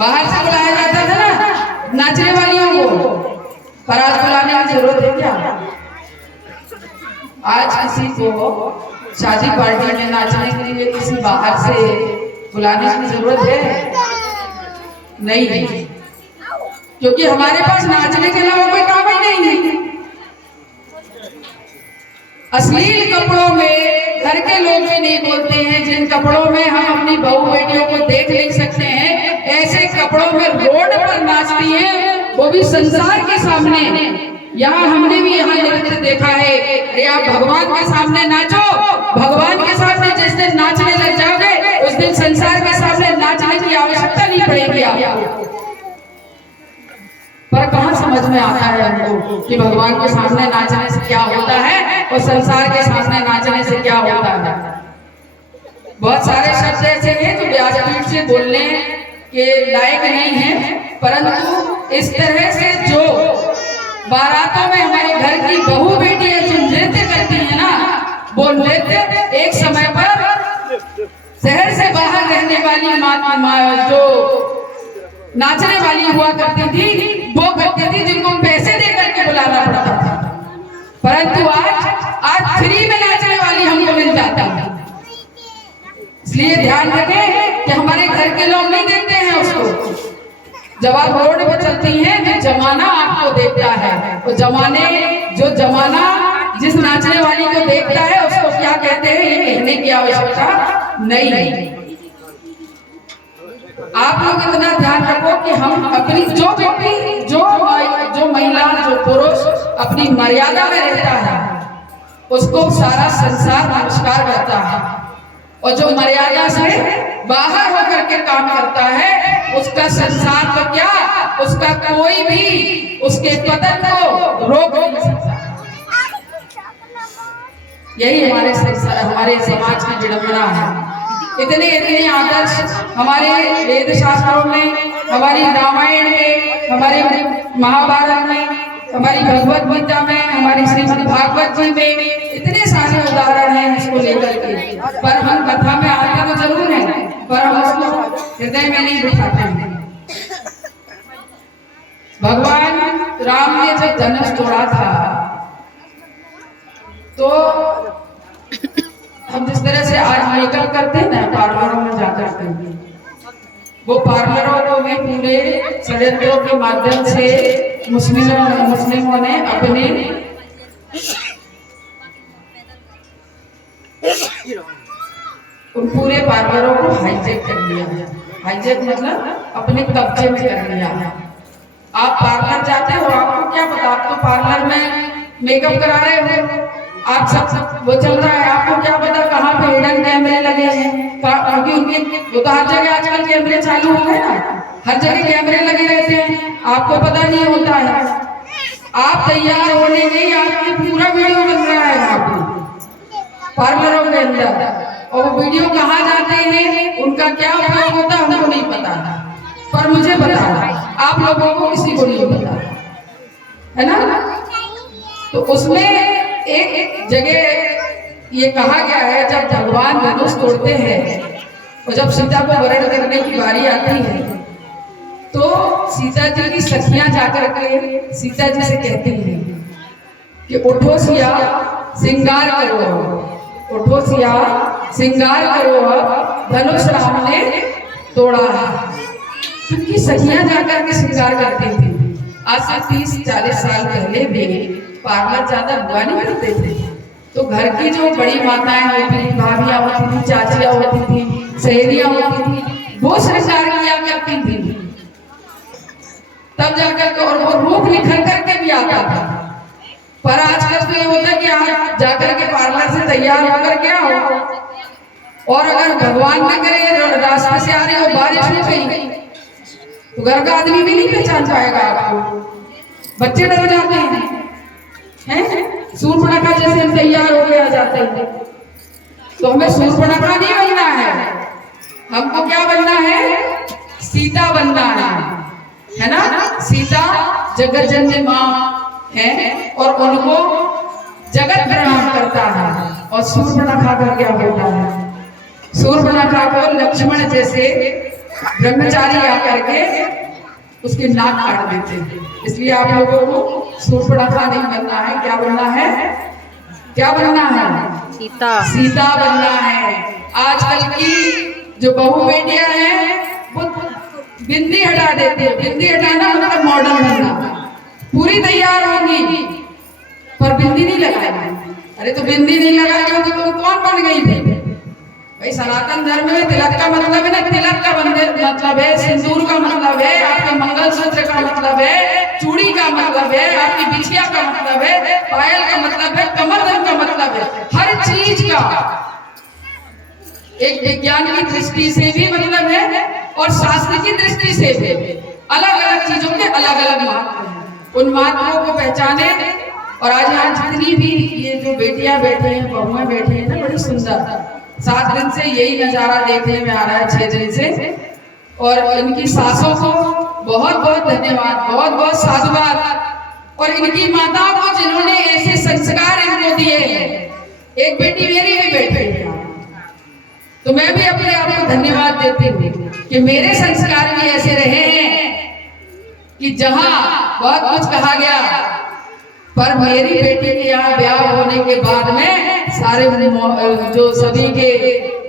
बाहर से बुलाया जाता था ना नाचने वालियों को, पर आज बुलाने की जरूरत है क्या? आज किसी को शादी पार्टी में नाचने के लिए किसी बाहर से बुलाने की जरूरत है? नहीं है, क्योंकि हमारे पास नाचने के अलावा कोई काम ही नहीं है। अश्लील कपड़ों में घर के लोग भी नहीं बोलते हैं, जिन कपड़ों में हम अपनी बहू बेटियों को देख नहीं सकते हैं, ऐसे कपड़ों में रोड पर नाचती हैं, वो भी संसार के सामने। यहाँ हमने भी यहाँ नृत्य देखा है। अरे आप भगवान के सामने नाचो, भगवान के सामने जिस दिन नाचने लग जाओगे उस दिन संसार के सामने नाचने की आवश्यकता नहीं पड़ेगी आपको। पर कहाँ समझ में आता है हमको कि भगवान के सामने नाचने से क्या होता है और संसार के सामने नाचने से क्या होता है। बहुत सारे शब्द ऐसे हैं जो व्यासपीठ से बोलने के लायक नहीं है, परंतु इस तरह से जो बारातों में हमारे घर की बहू बेटियां जो नृत्य करती है ना, वो नृत्य एक समय पर शहर से बाहर रहने वाली जो नाचने वाली हुआ करती थी वो करती थी, जिनको पैसे दे करके बुलाना पड़ता था। परंतु आज फ्री में नाचने वाली हमको मिल जाता है। इसलिए ध्यान रखें कि हमारे घर के लोग नहीं देखते हैं उसको। जब आप रोड पर चलती हैं तो जमाना आपको देखता है, तो जमाना जिस नाचने वाली को देखता है उसको क्या कहते हैं ये कहने की आवश्यकता नहीं है। आप लोग इतना ध्यान रखो कि हम अपनी जो व्यक्ति जो महिला जो पुरुष अपनी मर्यादा में रहता है उसको सारा संसार नमस्कार करता है, और जो मर्यादा से बाहर होकर के काम करता है उसका संसार तो क्या, उसका कोई भी उसके पतन को रोक नहीं सकता। यही हमारे समाज की विडंबना है। इतने आदर्श हमारे वेद शास्त्रों में, हमारी रामायण में, हमारे महाभारत में, हमारी भगवत गीता में, हमारी श्रीमद् भागवत जी में इतने सारे उदाहरण हैं इसको लेकर के। पर हम कथा में आते तो जरूर हैं, पर हम उसको हृदय में नहीं बिठाते हैं। भगवान राम ने जब धनुष तोड़ा था तो हम जिस तरह से आज मेकअप करते हैं ना पार्लरों में जाकर के, वो पार्लरों में पूरे षड्यंत्रों के माध्यम से मुस्लिमों ने अपने उन पूरे पार्लरों को हाईजैक कर लिया। हाईजैक मतलब अपने कब्जे में कर लिया। आप पार्लर जाते हो, आपको क्या पता, आप तो पार्लर में मेकअप करा रहे हो, आप सब वो चल रहा है, आपको क्या पता कहाँ पे हिडन कैमरे लगे हैं, क्योंकि उनके वो तो हर जगह आजकल कैमरे चालू हो गए ना, हर जगह कैमरे लगे रहते हैं, आपको पता नहीं होता है। आप तैयार होने नहीं, आपकी पूरा वीडियो बन रहा है वहाँ पे पार्लरों के अंदर, और वो वीडियो कहाँ जाते हैं, उनका क्या उपयोग होता है हमको नहीं पता, पर मुझे पता है, आप लोगों को किसी को नहीं पता है ना। तो उसमें एक जगह ये कहा गया है, जब भगवान धनुष तोड़ते हैं और जब सीता को वरण करने की बारी आती है तो सीता जी की सखियां जाकर के सीता जी से कहती हैं कि उठो सिया श्रृंगार करो, उठो सिया श्रृंगार करो, धनुष राम ने तोड़ा है। क्योंकि सखियां जाकर के श्रृंगार करती थी। आज से 30-40 साल पहले भी पार्लर ज्यादा हुआ नहीं करते थे, तो घर की जो बड़ी माताएं होती थी, भाभियां होती थी, चाचियां होती थी, सहेलियां होती थी, वो श्रृंगार किया करती थी, तब जाकर के और वो रूप निखर करके भी आता था। पर आजकल तो ये होता है कि आज जाकर के पार्लर से तैयार होकर क्या हो, और अगर भगवान न करे रास्ते से आ रही हो, बारिश हो गई तो घर का आदमी भी नहीं पहचान पाएगा आपको, बच्चे डर जाते हैं, सूर्पणखा जैसे हम तैयार होके आ जाते हैं। तो हमें सूर्पणखा नहीं बनना है, हमको क्या बनना है, सीता बनना है ना। सीता जगत जननी माँ है और उनको जगत प्रणाम करता है, और सूर्पणखा का क्या होता है, सूर्पणखा को लक्ष्मण जैसे ब्रह्मचारी आकर के उसके नाक काट देते हैं। इसलिए आप लोगों को सूर्पणखा नहीं बनना है। क्या बनना है? क्या बनना है? सीता। सीता बनना है। आजकल की जो बहू बेटियां हैं वो बिंदी हटा देती है। बिंदी हटाना मतलब मॉडर्न बनना। पूरी तैयार होगी पर बिंदी नहीं लगाएगी। अरे तो बिंदी नहीं लगाएगी तो तुम कौन बन गई थी? भाई सनातन धर्म में तिलक का मतलब है ना, तिलक का मतलब है, सिंदूर का मतलब है, आपके मंगलसूत्र का मतलब है, चूड़ी का मतलब है, आपकी बिछिया का मतलब है, पायल का मतलब है, कमरबंद का मतलब है। हर चीज का एक विज्ञान की दृष्टि से भी मतलब है और शास्त्र की दृष्टि से भी अलग अलग चीजों के अलग अलग महत्व हैं। उन महत्वों को पहचाने। और आज यहाँ जितनी भी ये जो बेटियां बैठी हैं, बहुएं बैठी हैं ना, बड़ी सुंदर। 7 दिन से यही नजारा देखने में आ रहा है, 6 दिन से। और इनकी सासों को बहुत बहुत धन्यवाद, बहुत बहुत साधुवाद। और इनकी माताओं को जिन्होंने ऐसे संस्कार इनको दिए हैं। एक बेटी मेरी भी बैठी है, तो मैं भी अपने आप को धन्यवाद देती हूँ कि मेरे संस्कार भी ऐसे रहे हैं कि जहां बहुत कुछ कहा गया पर मेरी बेटी के यहाँ ब्याह होने के बाद में सारे जो सभी के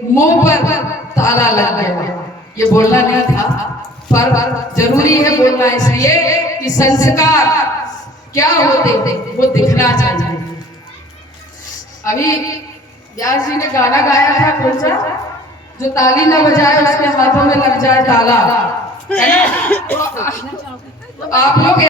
मुंह पर ताला लग गया। ये बोलना नहीं था पर जरूरी है बोलना, इसलिए कि संस्कार क्या होते वो दिखना चाहिए। अभी व्यास जी ने गाना गाया था कौन सा, जो ताली न बजाए उसके हाथों में लग जाए ताला, है ना? तो आप लोग